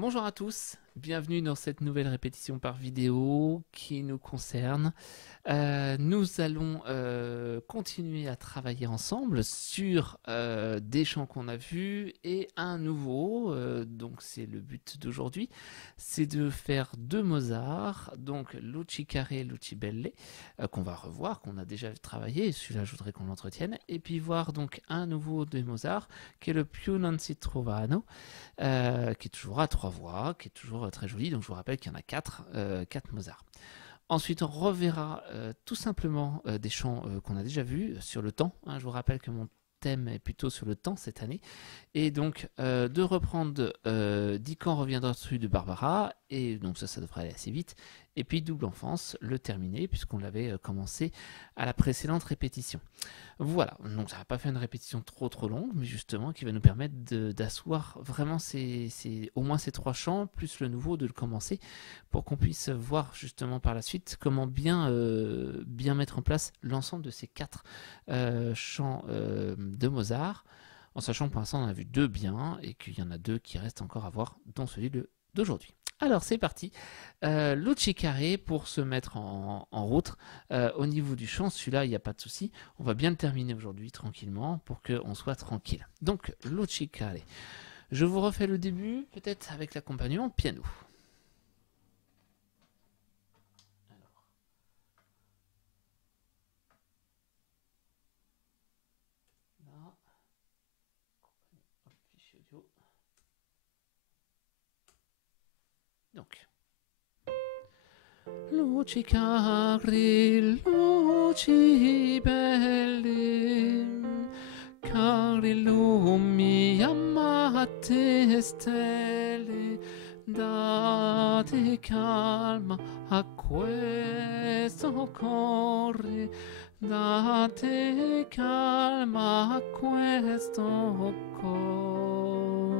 Bonjour à tous, bienvenue dans cette nouvelle répétition par vidéo qui nous concerne. Nous allons continuer à travailler ensemble sur des chants qu'on a vus et un nouveau. Donc c'est le but d'aujourd'hui, c'est de faire deux Mozart, donc Luci Carré, Luci Belle, qu'on va revoir, qu'on a déjà travaillé. Celui-là, je voudrais qu'on l'entretienne, et puis voir donc un nouveau de Mozart qui est le Più non si trovano. Qui est toujours à trois voix, qui est toujours très joli. Donc je vous rappelle qu'il y en a quatre Mozart. Ensuite, on reverra tout simplement des chants qu'on a déjà vus sur le temps. Je vous rappelle que mon thème est plutôt sur le temps cette année. Et donc, de reprendre Dican reviendra dessus de Barbara. Et donc, ça devrait aller assez vite. Et puis, Double Enfance, le terminer, puisqu'on l'avait commencé à la précédente répétition. Voilà, donc ça va pas faire une répétition trop longue, mais justement qui va nous permettre d'asseoir vraiment au moins ces trois chants, plus le nouveau, de le commencer, pour qu'on puisse voir justement par la suite comment bien mettre en place l'ensemble de ces quatre chants de Mozart, en sachant que pour l'instant on en a vu deux bien, et qu'il y en a deux qui restent encore à voir, dont celui d'aujourd'hui. Alors c'est parti, Luci Carré pour se mettre en route. Au niveau du chant, celui-là, il n'y a pas de souci. On va bien le terminer aujourd'hui tranquillement pour qu'on soit tranquille. Donc, Luci Carré. Je vous refais le début, peut-être avec l'accompagnement piano. Alors, là, fichier audio. Donc. Luci Carré, luci belle, cari lumi amate stelle, date calma a questo cuore, date calma a questo cuore.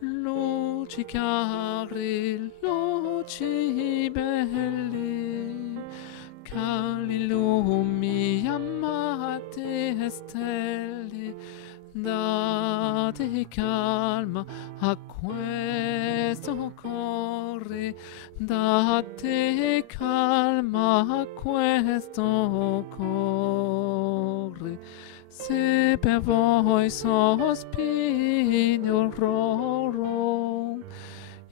Luci chiare, luci belle, cali lumi amate stelle, date calma a questo cuore, date calma a questo cuore. Se per voi sospiro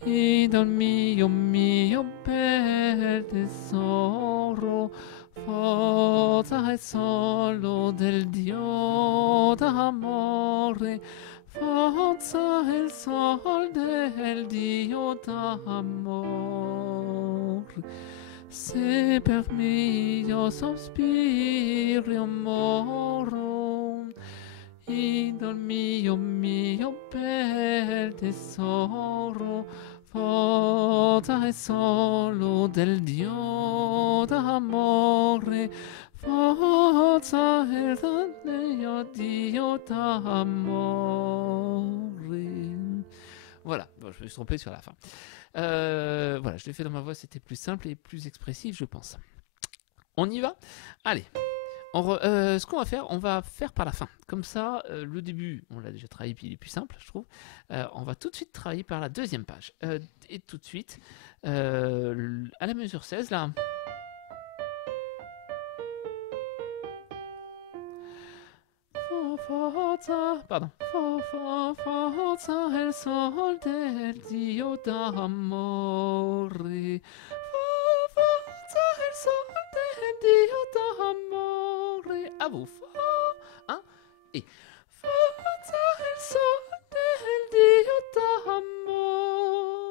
ed al mio bel tesoro, forza è solo del Dio d'amore, forza è il sol del Dio d'amore. Se per me io sospiro moro, ed al mio bel tesoro, forza è solo del Dio d'amore, forza è del Dio d'amore. Voilà, bon, je me suis trompé sur la fin. Voilà, je l'ai fait dans ma voix, c'était plus simple et plus expressif, je pense. On y va? Allez, ce qu'on va faire par la fin. Comme ça, le début, on l'a déjà travaillé, puis il est plus simple, je trouve. On va tout de suite travailler par la deuxième page. Et tout de suite, à la mesure 16, là. Forza, pardon. Forza è il sol del Dio d'amore. Forza è il sol del Dio d'amore. À vous. Un et. Forza è il sol del Dio d'amore.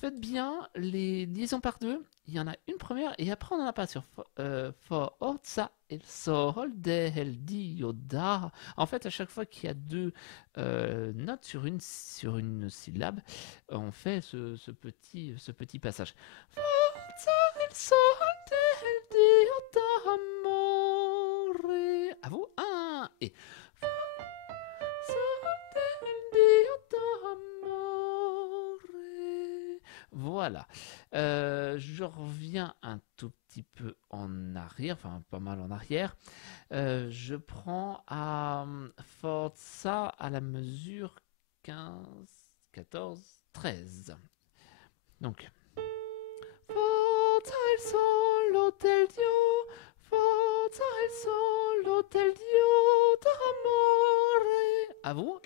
Faites bien les liaisons par deux. Il y en a une première et après on n'en a pas sur Forza il sol del Dio da. En fait, à chaque fois qu'il y a deux notes sur une syllabe, on fait ce petit passage. Forza il sol del Dio d'amore. À vous, un et. Forza del Dio d'amore. Voilà. Je reviens un tout petit peu en arrière, enfin pas mal en arrière. Je prends à Forza à la mesure 15, 14, 13. Donc. Forza il solo del Dio, forza il solo del Dio d'amore. À vous.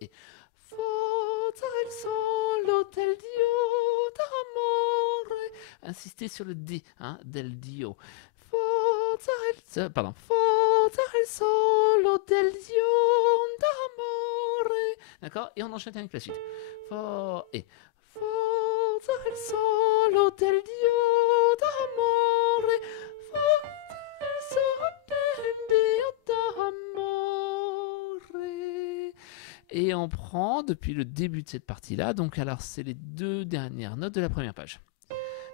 Et forza il solo del Dio d'amore. Insistez sur le D, hein, del Dio. Forza il solo del Dio d'amore. D'accord? Et on enchaîne avec la suite. Et forza il solo del Dio d'amore. Forza il solo del Dio d'amore. Et on prend depuis le début de cette partie-là. Donc alors c'est les deux dernières notes de la première page.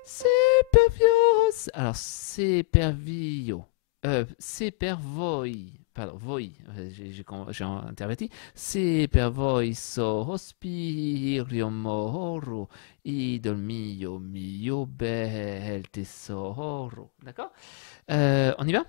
C'est per vio. Alors c'est per vio. C'est per voi. Pardon, voi. J'ai interverti. C'est per voi sospiro moro. Idol mio bel tesoro. D'accord? On y va?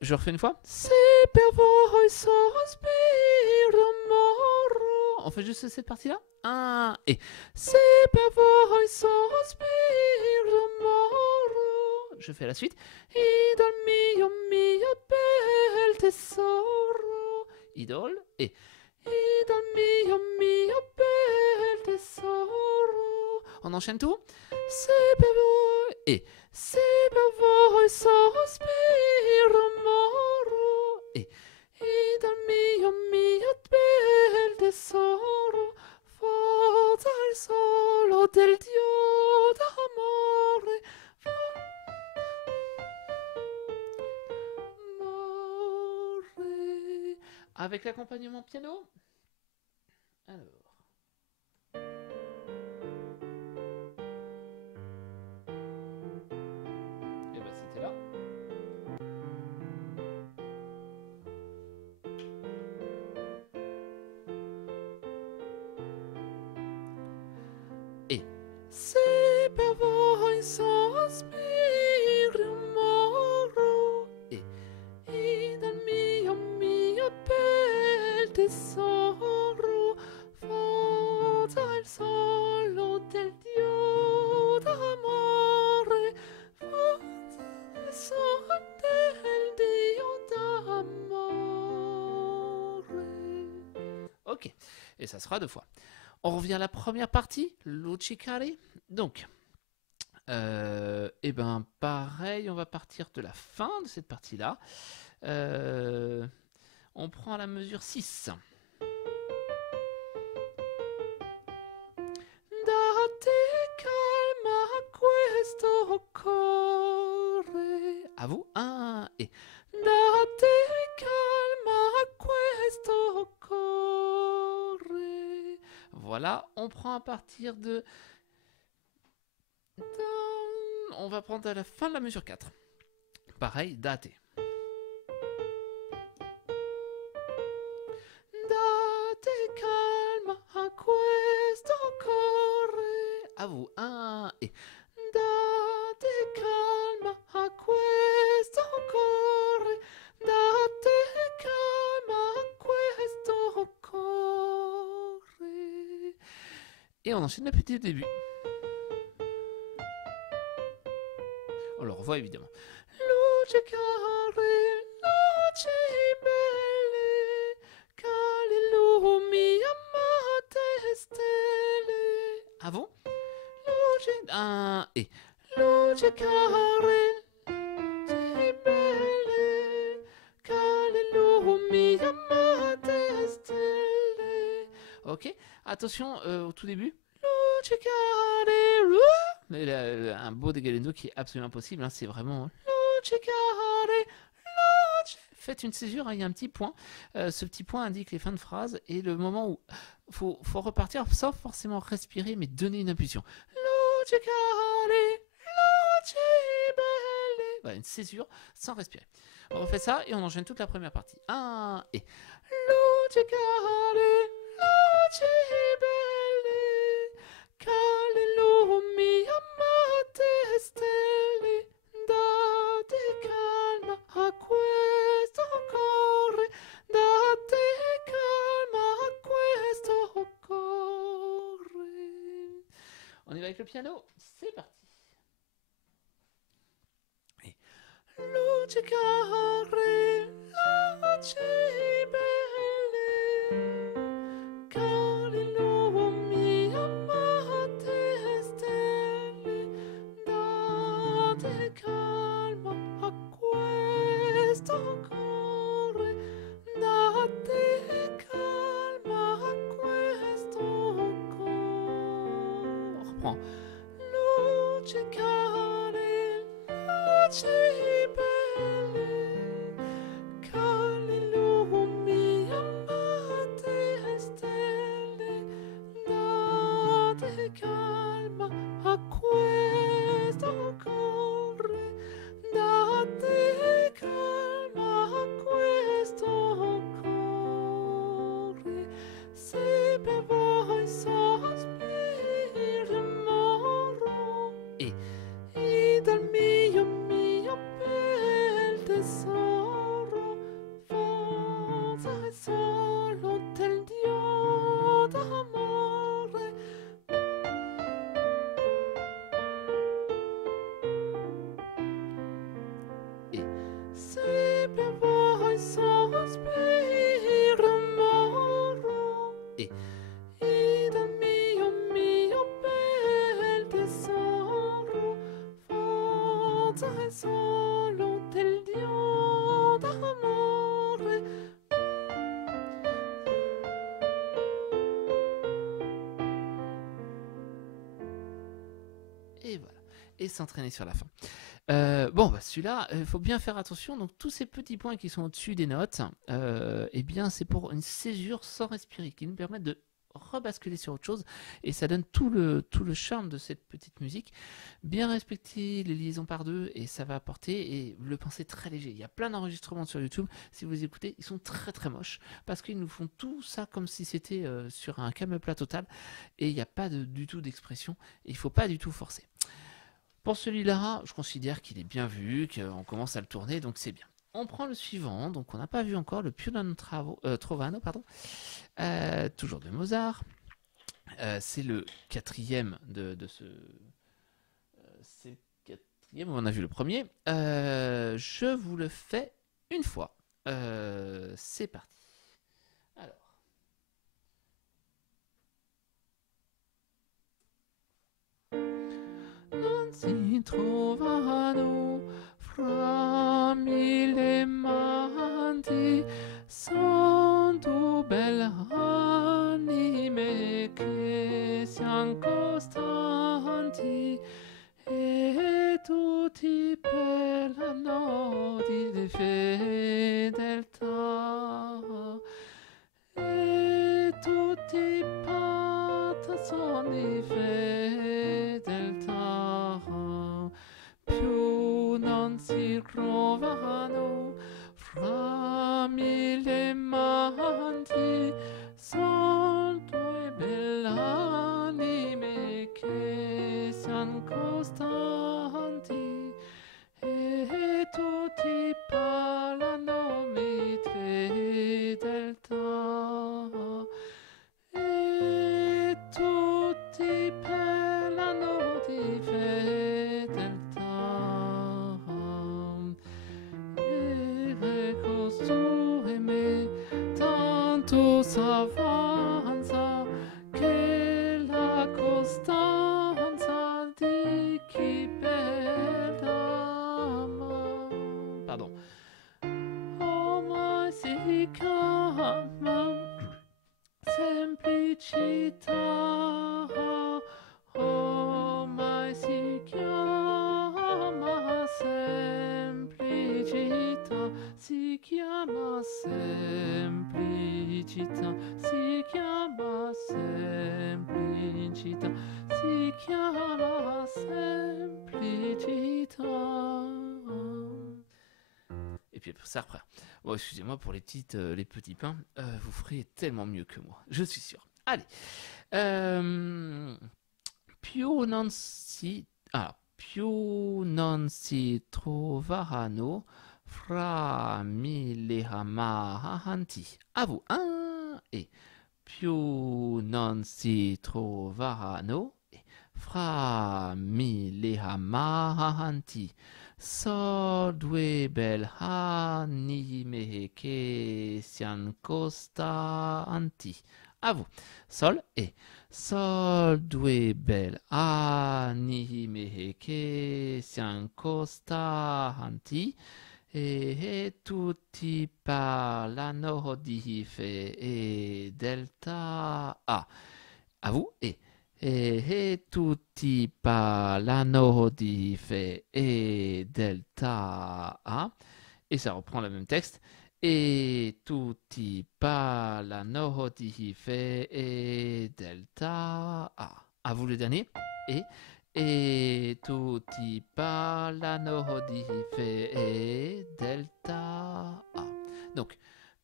Je refais une fois. C'est per voi sospiro moro. On fait juste cette partie-là. 1 et c'est per voi sospiro moro. Je fais la suite. Idol mio bel tesoro. Idol et idol mio bel tesoro. On enchaîne tout. C'est per voi et c'est per voi sospiro moro. Et idol mio bel tesoro. Forza il solo del Dio d'amore. Avec l'accompagnement piano. Alors. Et ben c'était là. Et c'est per voi sospiro moro. Et idol mio bel tesoro. Forza il solo del Dio d'amore. Forza il solo del Dio d'amore. Ok, et ça sera 2 fois. On revient à la première partie, Lucicari. Donc, et ben pareil, on va partir de la fin de cette partie-là. On prend la mesure 6. Date calma a questo cuore. À vous, 1 et date calma a questo cuore. Voilà, on prend à partir de... On va prendre à la fin de la mesure 4. Pareil, date. Date calma a questo cuore. À vous, 1 et date calma a questo cuore. Date calma a questo cuore. Et on enchaîne depuis le début. On le revoit évidemment. Luce care, luce belle, che illumi amate stelle. Ah bon? Luce 1 et luce care, luce belle, che illumi amate stelle. Ok, attention au tout début. Luce care, un beau dégalendo qui est absolument possible, hein, c'est vraiment Luce care, luce. Faites une césure, hein, il y a un petit point. Ce petit point indique les fins de phrase et le moment où faut repartir sans forcément respirer, mais donner une impulsion. Luce care, luce belle. Voilà, une césure sans respirer. On refait ça et on enchaîne toute la première partie. 1 et luce care, luce belle, che illumi amate stelle. Date calma a questo cuore. Date calma a questo cuore. avec le piano, c'est parti. Et... Luce care, luce belle, cari illumi amate stelle, date calma a questo cuore, date calma a questo cuore. On reprend. Luce care, luce belle, cari illumi amate stelle, date calma a questo cuore, date calma a questo cuore, se per voi sospiro moro e dal mio bel tesoro, forza e solo del Dio d'amore. E se per voi sospiro moro e dal mio bel tesoro, forza e solo del Dio d'amore. Et voilà, et s'entraîner sur la fin. Bon, bah celui-là, il faut bien faire attention. Donc tous ces petits points qui sont au-dessus des notes, eh bien c'est pour une césure sans respirer, qui nous permettent de rebasculer sur autre chose, et ça donne tout le charme de cette petite musique. Bien respecter les liaisons par deux, et ça va apporter, et le penser très léger. Il y a plein d'enregistrements sur YouTube, si vous écoutez, ils sont très très moches, parce qu'ils nous font tout ça comme si c'était sur un calme plat total, et il n'y a pas du tout d'expression, et il ne faut pas du tout forcer. Pour celui-là, je considère qu'il est bien vu, qu'on commence à le tourner, donc c'est bien. On prend le suivant, donc on n'a pas vu encore, le Pio non Trovano, pardon, toujours de Mozart. C'est le quatrième de ce... c'est le quatrième, on a vu le premier. Je vous le fais une fois. C'est parti. Alors. Non si trovano fra mille manti, son due belle anime che sian costanti, e tutti parlano di fedeltà, e tutti parlano di fedeltà. Più non si trovano fra mille manti, son due belle anime che sian costanti, e tutti parlano di fedeltà, e tutti parlano di fedeltà, e costruime tanto s'avanza che la costanza di chi ama. Pardon. Ormai si chiama semplicità, ormai si chiama semplicità, si chiama semplicità, si chiama semplicità, si chiama semplicità. Et puis après ça reprend. Bon, excusez-moi pour les petits pains, vous ferez tellement mieux que moi, je suis sûr. Allez, più non si troveranno fra mille amanti. À vous, 1 et più non si troveranno fra mi le hamahanti sol due bel hani me che sian costanti. À vous. Sol et sol due bel hani me che sian costanti. E tutti parlano di fe e delta A. À vous et tutti parlano di fe e delta A. Et ça reprend le même texte. Et tutti parlano di fe e delta A. À vous le dernier. Et tutti parlano di fe e delta A. Donc,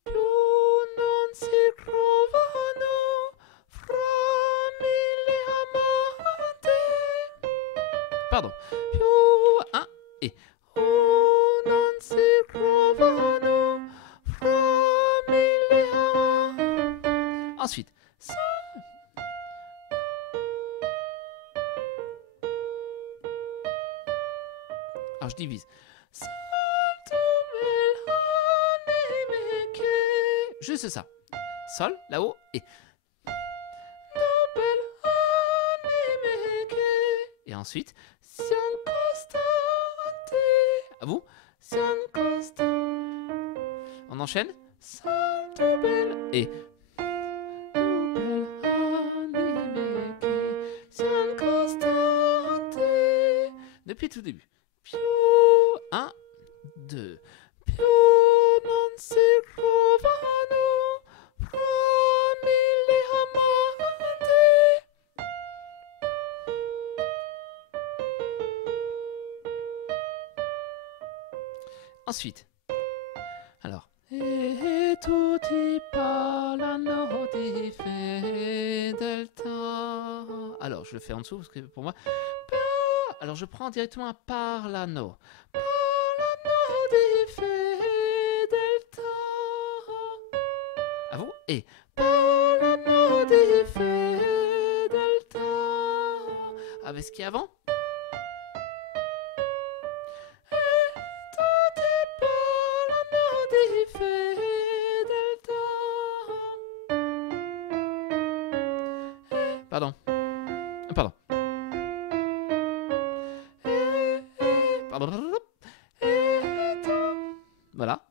più non si trovano fra mille amante. Pardon. Più un et non si trovano fra mille amante. Ensuite, alors je divise. Juste ça. Sol, là-haut, et. Et ensuite, à vous. On enchaîne. Et. Depuis tout début. 1, 2. Più non si trovano fra mille amante. Ensuite, alors. E tutti parlano di fedeltà. Alors, je le fais en dessous parce que pour moi. Alors, je prends directement un parlano. Parlano di fedeltà. À vous. Et parlano di fedeltà. Avec ce qui est avant. Pardon. Pardon. Pardon. Voilà.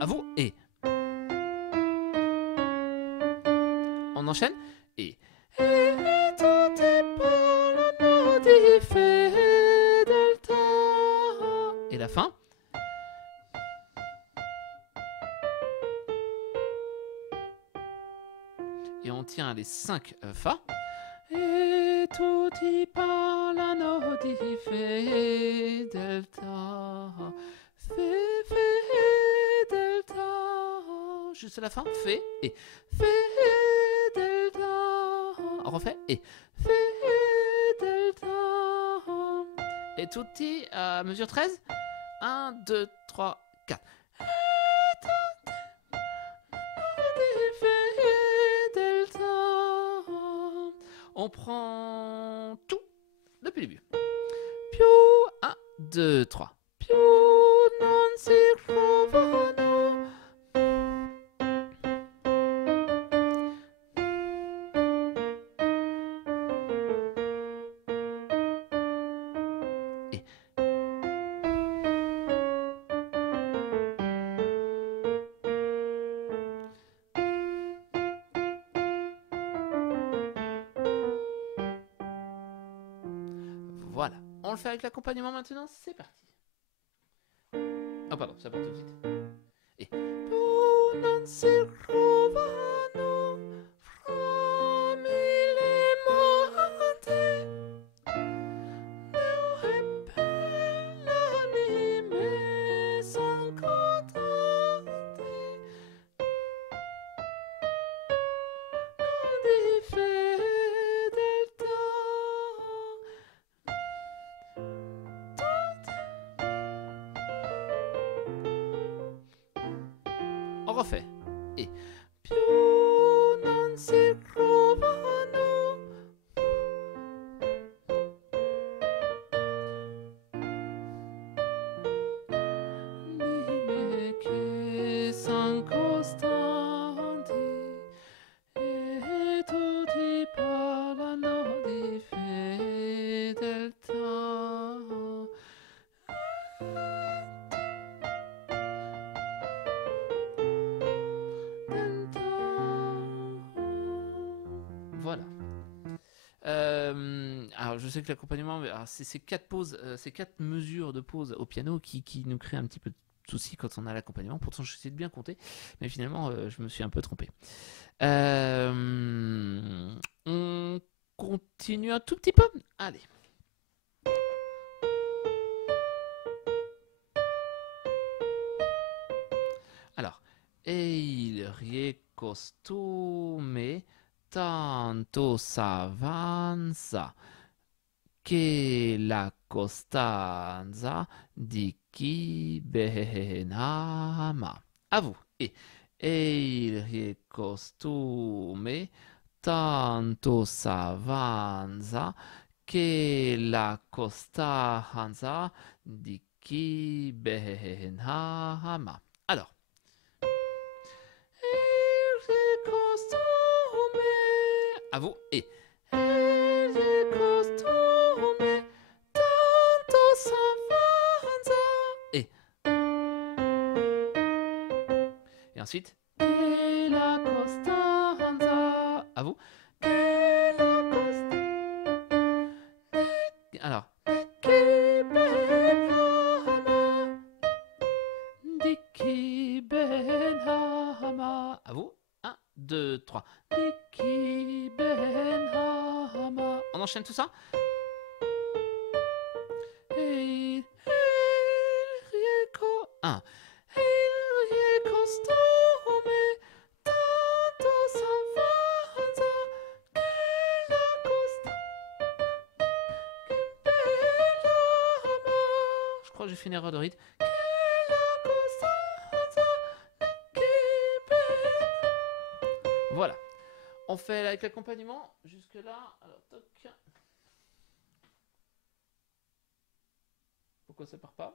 À vous. Et. On enchaîne. Et. Et la fin. Et on tient les 5 Fa. Et tutti parlano di fedeltà. Fedeltà. Juste à la fin. Fe et fedeltà. On refait et fedeltà. Et tutti à mesure 13. 1, 2, 3, 4. On prend tout depuis le début. Più 1, 2, 3. Più non si trovano. Et. Voilà, on le fait avec l'accompagnement maintenant, c'est parti. Ah pardon, ça part tout de suite. Et non si trovano fra mille monte. Neo e bell'anime son contenti. Non di fedeltà. On refait. Et più si trovano anime che son costanti e tutti parlano di fedeltà. Voilà. Alors je sais que l'accompagnement, c'est ces quatre pauses, ces quatre mesures de pause au piano qui nous créent un petit peu de soucis quand on a l'accompagnement. Pourtant, j'essaie de bien compter, mais finalement, je me suis un peu trompé. On continue un tout petit peu. Allez. Alors, e il riecostume tanto s'avanza che la costanza di chi ben ama. À vous. E il riecostume tanto s'avanza che la costanza di chi ben ama. Alors. À vous. Et ensuite la costanza. À vous. Alors. À vous. 1, 2, 3. On enchaîne tout ça. Et 1. Je crois que j'ai fait une erreur de rythme. Voilà. On fait avec l'accompagnement jusque là. Alors, toc. Pourquoi ça part pas?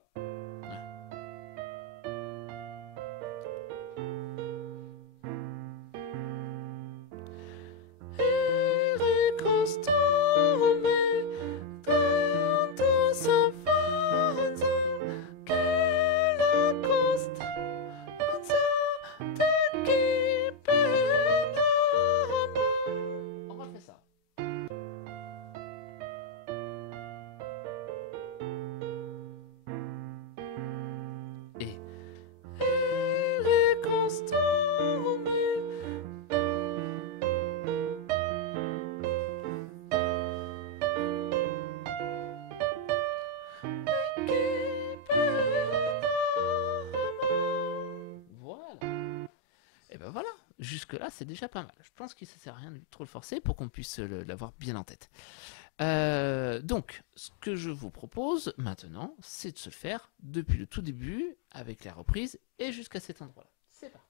On refait ça. Et voilà. Et ben voilà. Jusque-là, c'est déjà pas mal. Je pense qu'il ne sert à rien de trop le forcer pour qu'on puisse l'avoir bien en tête. Donc, ce que je vous propose maintenant, c'est de se le faire depuis le tout début, avec la reprise, et jusqu'à cet endroit-là. C'est parti.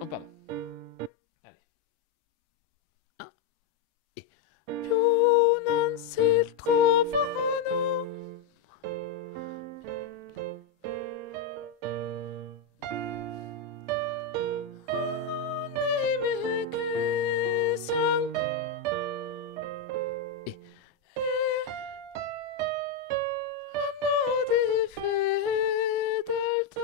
Oh, pardon. Allez. 1 et... Più non si trovano anime che siano di fedeltà.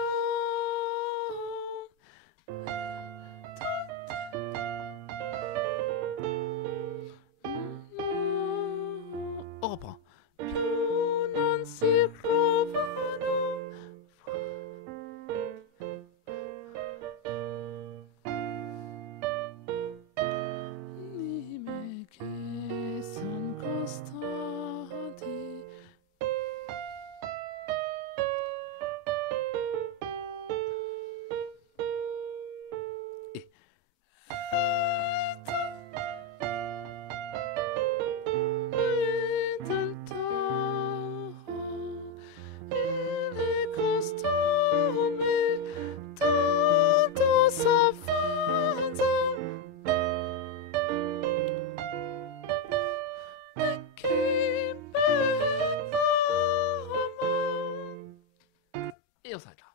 et on s'arrête là.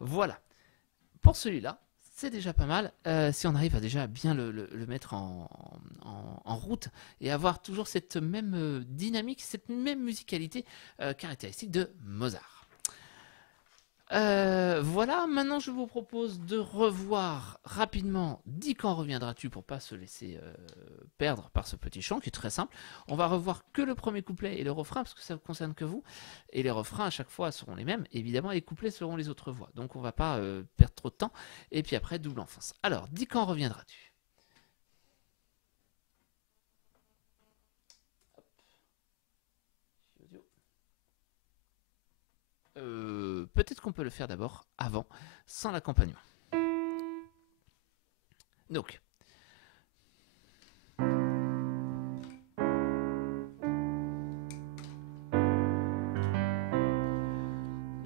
Voilà. Pour celui-là, c'est déjà pas mal. Si on arrive à déjà bien le mettre en route et avoir toujours cette même dynamique, cette même musicalité caractéristique de Mozart. Voilà, maintenant je vous propose de revoir rapidement Dis quand reviendras-tu pour pas se laisser perdre par ce petit chant qui est très simple. On va revoir que le premier couplet et le refrain parce que ça ne concerne que vous. Et les refrains à chaque fois seront les mêmes. Évidemment, les couplets seront les autres voix. Donc on va pas perdre trop de temps. Et puis après, double enfance. Alors, Dis quand reviendras-tu. Peut-être qu'on peut le faire d'abord avant, sans l'accompagnement. Donc,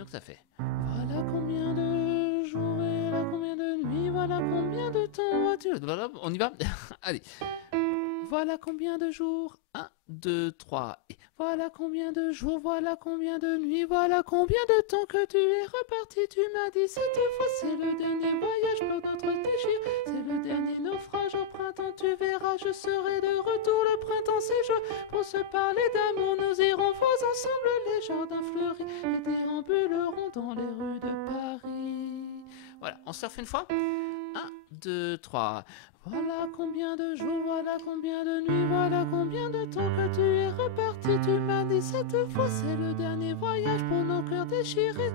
ça fait. Voilà combien de jours et voilà combien de nuits, voilà combien de temps vas-tu. On y va. Allez. Voilà combien de jours, 1, 2, 3, et voilà combien de jours, voilà combien de nuits, voilà combien de temps que tu es reparti, tu m'as dit cette fois c'est le dernier voyage pour notre déchire, c'est le dernier naufrage au printemps, tu verras, je serai de retour, le printemps c'est joie, pour se parler d'amour, nous irons voir ensemble les jardins fleuris et déambulerons dans les rues de Paris. Voilà, on surfe une fois. 1, 2, 3. Voilà combien de jours, voilà combien de nuits, voilà combien de temps que tu es reparti. Tu m'as dit cette fois c'est le dernier voyage pour nos cœurs déchirés.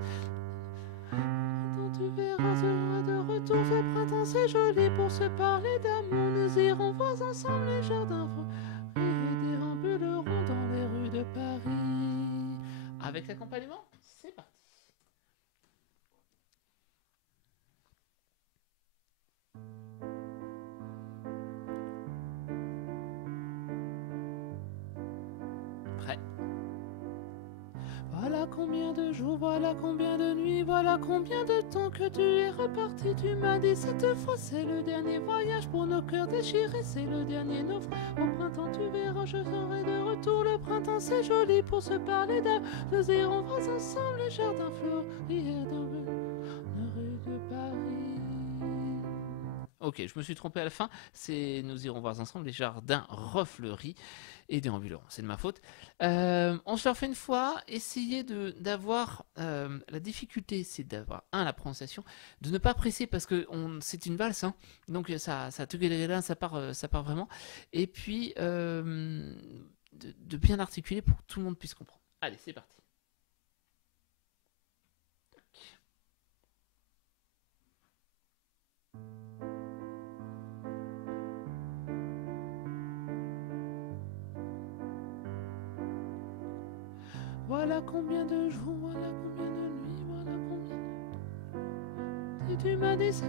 Quand tu verras, seras de retour, ce printemps c'est joli pour se parler d'amour. Nous irons voir ensemble les jardins fleuris et déambulerons dans les rues de Paris. Avec l'accompagnement, c'est parti. Voilà combien de jours, voilà combien de nuits, voilà combien de temps que tu es reparti. Tu m'as dit cette fois c'est le dernier voyage pour nos cœurs déchirés, c'est le dernier naufrage. Au printemps tu verras, je serai de retour. Le printemps c'est joli pour se parler d'amour. Nous irons voir ensemble les jardins fleuris dans la rue de Paris. Ok, je me suis trompé à la fin. C'est nous irons voir ensemble les jardins refleuris et déambuleront. C'est de ma faute. On se le refait une fois. Essayez d'avoir la difficulté, c'est d'avoir la prononciation, de ne pas presser parce que c'est une valse, hein, donc ça part vraiment. Et puis de bien articuler pour que tout le monde puisse comprendre. Allez, c'est parti. Voilà combien de jours, voilà combien de nuits, voilà combien de... Si tu m'as dit c'est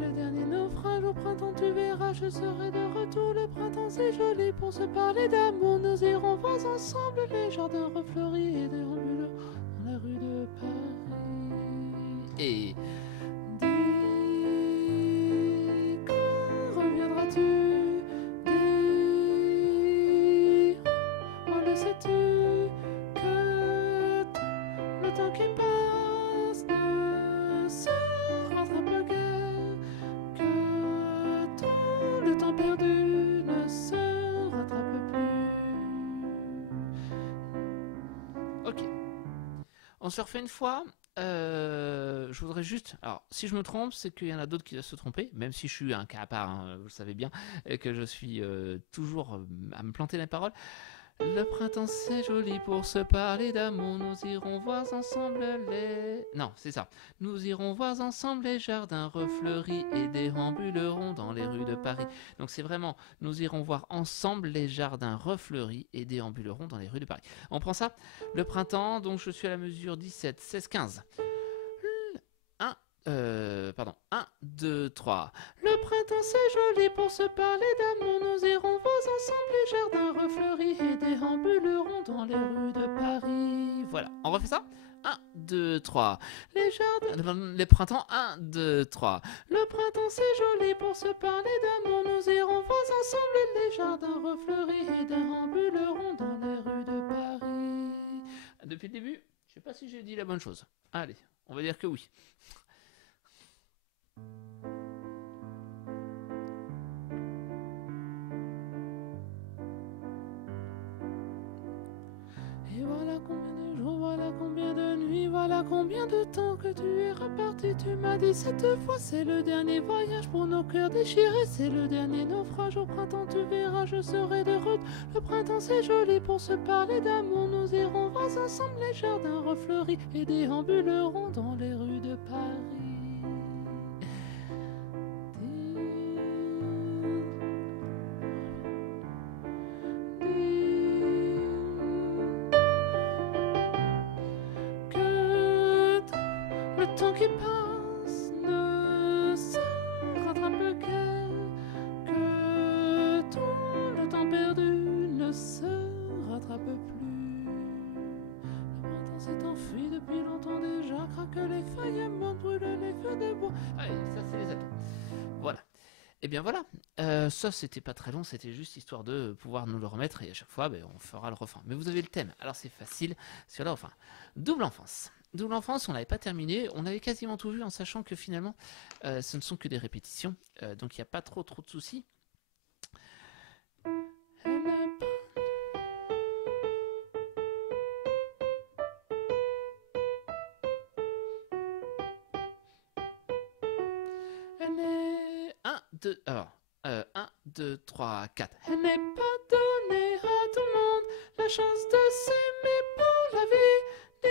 le dernier naufrage au printemps, tu verras, je serai de retour. Le printemps c'est joli pour se parler d'amour. Nous irons voir ensemble les jardins refleuris et déambulerons dans la rue de Paris. Et... Dis quand reviendras-tu? Sais-tu que le temps qui passe ne se rattrape guère, que tout le temps perdu ne se rattrape plus. Ok. On se refait une fois. Je voudrais juste... Alors, si je me trompe, c'est qu'il y en a d'autres qui doivent se tromper, même si je suis un cas à part, hein, vous le savez bien, et que je suis toujours à me planter la parole. Le printemps c'est joli pour se parler d'amour, nous irons voir ensemble les... Non, c'est ça. Nous irons voir ensemble les jardins refleuris et déambulerons dans les rues de Paris. Donc c'est vraiment, nous irons voir ensemble les jardins refleuris et déambulerons dans les rues de Paris. On prend ça. Le printemps, donc je suis à la mesure 17, 16, 15. 1, 2, 3. Le printemps c'est joli pour se parler d'amour. Nous irons voir ensemble les jardins refleuris et déambulerons dans les rues de Paris. Voilà, on refait ça. 1, 2, 3. Les jardins, les printemps, 1, 2, 3. Le printemps c'est joli pour se parler d'amour. Nous irons voir ensemble les jardins refleuris et déambulerons dans les rues de Paris. Depuis le début, je sais pas si j'ai dit la bonne chose. Allez, on va dire que oui. Et voilà combien de jours, voilà combien de nuits, voilà combien de temps que tu es reparti. Tu m'as dit cette fois c'est le dernier voyage pour nos cœurs déchirés, c'est le dernier naufrage. Au printemps tu verras, je serai de route. Le printemps c'est joli pour se parler d'amour. Nous irons voir ensemble les jardins refleuris et déambulerons dans les rues de Paris. Le temps qui passe ne se rattrape que tout le temps perdu ne se rattrape plus. Le printemps s'est enfui depuis longtemps déjà, craquent les feuilles, mortes, brûlent les feux de bois. Allez, ça c'est les amis. Voilà. Et bien voilà, ça c'était pas très long, c'était juste histoire de pouvoir nous le remettre et à chaque fois on fera le refrain. Mais vous avez le thème, alors c'est facile sur le refrain. Double enfance. Double enfance, on n'avait pas terminé, on avait quasiment tout vu en sachant que finalement ce ne sont que des répétitions, donc il n'y a pas trop de soucis. Elle est 1, 2, alors 1, 2, 3, 4. Elle n'est pas donnée à tout le monde la chance de s'aimer pour la vie. 10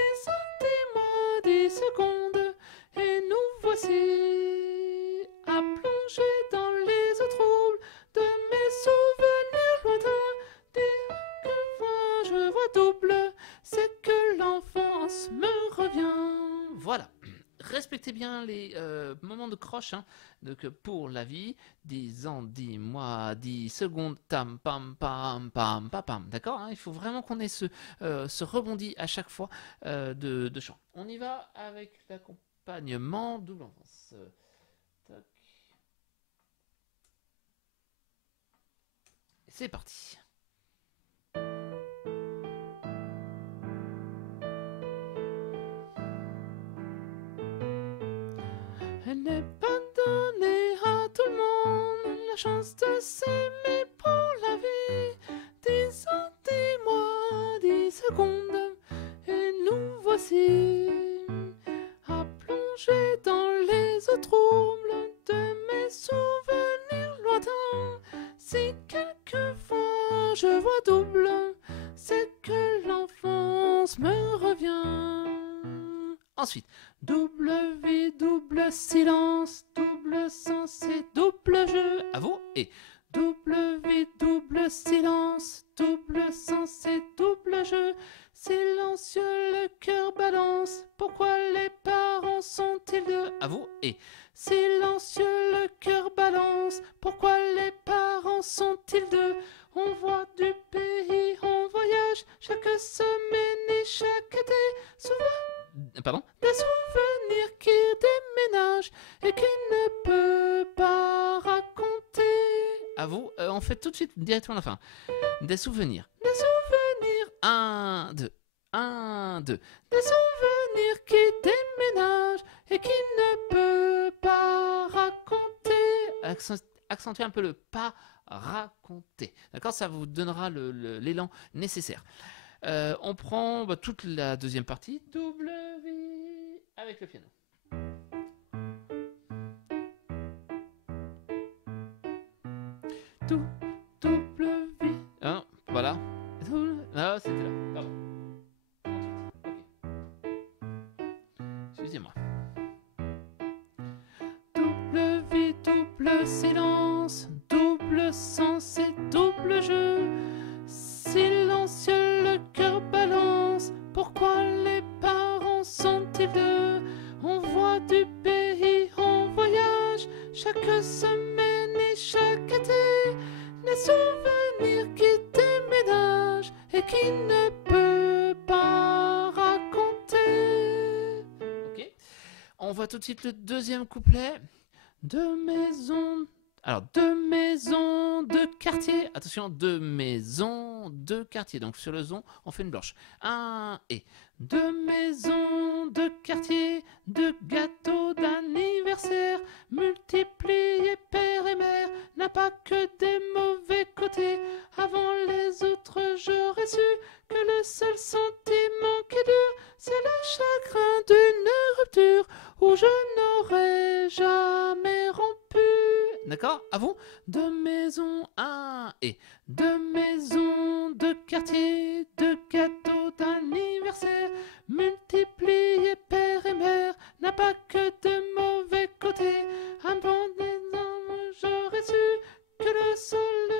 mois, 10 secondes, et nous voici à plonger dans les eaux troubles de mes souvenirs lointains. Dire que moi je vois double, c'est que l'enfance me revient. Voilà. Respectez bien les moments de croche, hein, donc pour la vie, 10 ans, 10 mois, 10 secondes, tam pam pam pam pam pam, d'accord, hein, il faut vraiment qu'on ait ce rebondi à chaque fois de chant. On y va avec l'accompagnement double enfance. Tac. C'est parti. Elle n'est pas donnée à tout le monde la chance de s'aimer pour la vie. 10 ans, 10 mois, 10 secondes, et nous voici à plonger dans les eaux troubles de mes souvenirs lointains. Si quelquefois je vois double, c'est que l'enfance me revient. Ensuite, double vie, double silence, double sens et double jeu. À vous. Et double vie, double silence, double sens et double jeu. Silencieux, le cœur balance. Pourquoi les parents sont-ils deux? À vous. Et silencieux, le cœur balance. Pourquoi les parents sont-ils deux? On voit du pays, on voyage chaque semaine et chaque été. Souvent. Pardon? Des souvenirs qui déménagent et qui ne peut pas raconter. À vous, on fait tout de suite directement la fin. Des souvenirs. Des souvenirs. 1, 2. 1, 2. Des souvenirs qui déménagent et qui ne peut pas raconter. Accentuez un peu le pas raconter. D'accord? Ça vous donnera l'élan nécessaire. On prend toute la deuxième partie, double vie, avec le piano. Double vie. Hein, voilà. Ah, c'était là. Pardon. Excusez-moi. Double vie, double silence, double sens et double jeu. Silencieux, le cœur balance. Pourquoi les parents sont-ils deux? On voit du pays, on voyage chaque semaine et chaque été. Les souvenirs qui déménagent et qui ne peut pas raconter. Ok. On voit tout de suite le deuxième couplet. De maison. Alors, deux maisons de quartier. Attention, deux maisons de quartier. Donc, sur le zon, on fait une blanche. Un et deux maisons de quartier, deux gâteaux d'anniversaire, multipliés père et mère, n'a pas que des mauvais côtés. Avant les autres, j'aurais su que le seul sentiment qui dure, c'est le chagrin d'une rupture où je n'aurais jamais rompu. D'accord? À vous? Deux maisons, un et deux maisons de quartier, deux gâteaux d'anniversaire, multipliés père et mère, n'a pas que de mauvais côtés. Avant des hommes, j'aurais su que le seul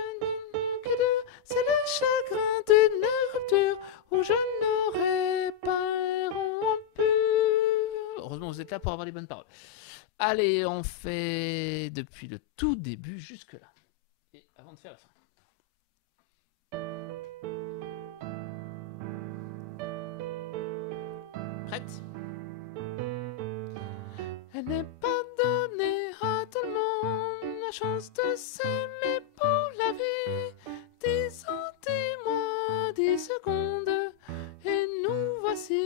qui dure, c'est le chagrin d'une rupture où je n'aurais pas rompu. Heureusement, vous êtes là pour avoir les bonnes paroles. Allez, on fait depuis le tout début jusque-là. Et avant de faire la fin. Prête? Elle n'est pas donnée à tout le monde la chance de s'aimer pour la vie. 10 ans, 10 mois, 10 secondes, et nous voici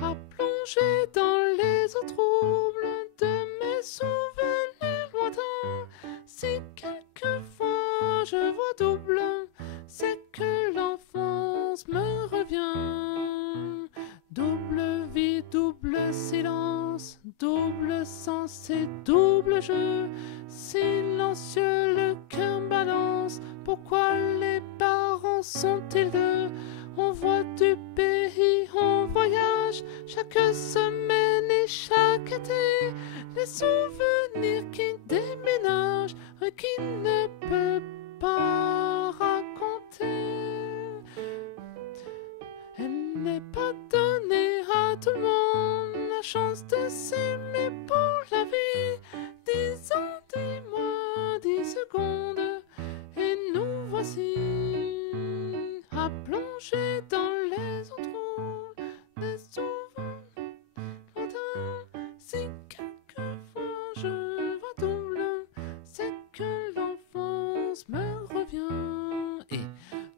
à plonger dans les eaux troubles de mes souvenirs lointains. Si quelquefois je vois double, c'est que l'enfance me revient. Double vie, double silence, double sens et double jeu. Silencieux, le cœur balance. Pourquoi les parents sont-ils deux? On voit du pays, on voyage chaque semaine et chaque été. Les souvenirs qui déménagent et qui ne peut pas raconter. Elle n'est pas donnée à tout le monde la chance de s'aimer pour la vie. 10 ans, 10 mois, 10 secondes, et nous voici à plonger dans les eaux troubles des souvenirs lointains. Si quelquefois je vois double, c'est que l'enfance me revient. Et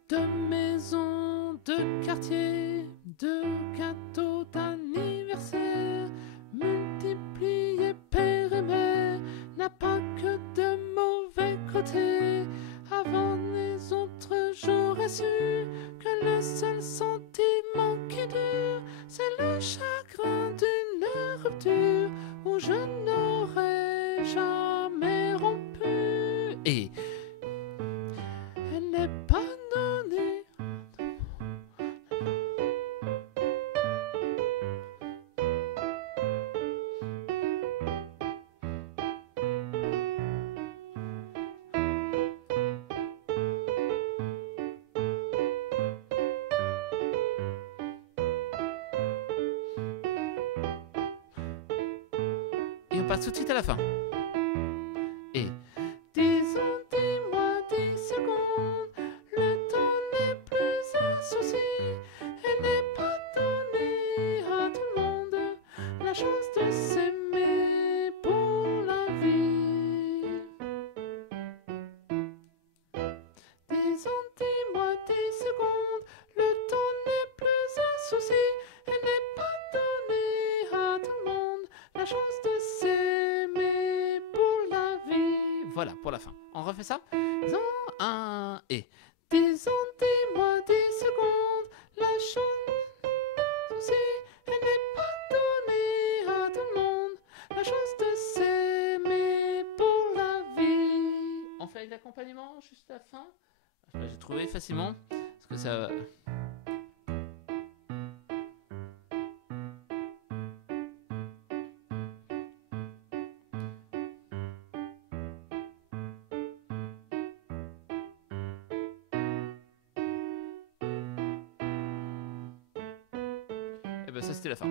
deux maisons de quartier, deux gâteaux d'anniversaire, multipliés père et mère, n'a pas que de mauvais côtés. Avant les autres, j'aurais su que le seul sentiment qui dure, c'est le chagrin d'une rupture où je n'aurais jamais rompu. Et elle n'est pas donnée. Et on passe tout de suite à la fin. Et 10 ans, 10 mois, 10 secondes, le temps n'est plus un souci. Elle n'est pas donnée à tout le monde la chance de s'aimer pour la vie. 10 ans, 10 mois, 10 secondes, le temps n'est plus un souci. Elle n'est pas donnée à tout le monde la chance de s'aimer pour la vie. Voilà, pour la fin. On refait ça? 10 ans, 1 et 10 ans, 10 mois, 10 secondes, la chance aussi. Elle n'est pas donnée à tout le monde la chance de s'aimer pour la vie. On fait avec l'accompagnement juste à la fin? J'ai trouvé facilement. Parce que ça... Eh ben ça c'était la fin.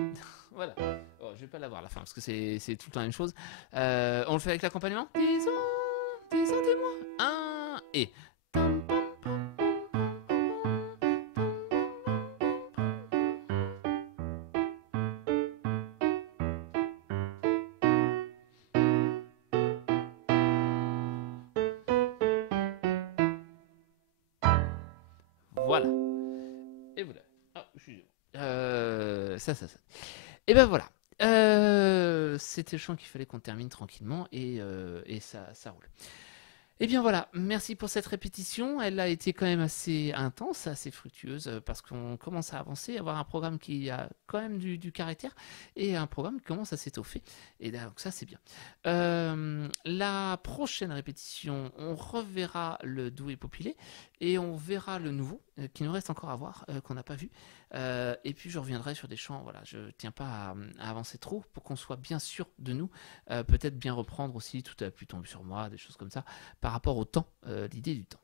Voilà. Oh, je vais pas l'avoir la fin parce que c'est tout le temps la même chose. On le fait avec l'accompagnement? 10 ans, 10 ans, 10 mois. 1 et... Voilà. Et voilà. Ah, je suis... ça. Et ben voilà. C'était le chant qu'il fallait qu'on termine tranquillement et ça roule. Et bien voilà, merci pour cette répétition. Elle a été quand même assez intense, assez fructueuse, parce qu'on commence à avancer, à avoir un programme qui a quand même du caractère, et un programme qui commence à s'étoffer. Et donc ça, c'est bien. La prochaine répétition, on reverra le Doué Populé, et on verra le nouveau, qui nous reste encore à voir, qu'on n'a pas vu. Et puis je reviendrai sur des chants, voilà, je ne tiens pas à avancer trop, pour qu'on soit bien sûr de nous. Peut-être bien reprendre aussi, tout a pu tomber sur moi, des choses comme ça par rapport au temps, l'idée du temps.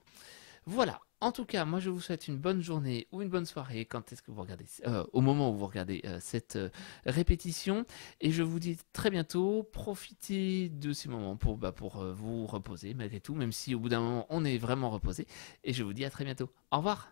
Voilà, en tout cas, moi je vous souhaite une bonne journée ou une bonne soirée quand est-ce que vous regardez, au moment où vous regardez cette répétition. Et je vous dis très bientôt, profitez de ces moments pour vous reposer malgré tout, même si au bout d'un moment on est vraiment reposé. Et je vous dis à très bientôt. Au revoir.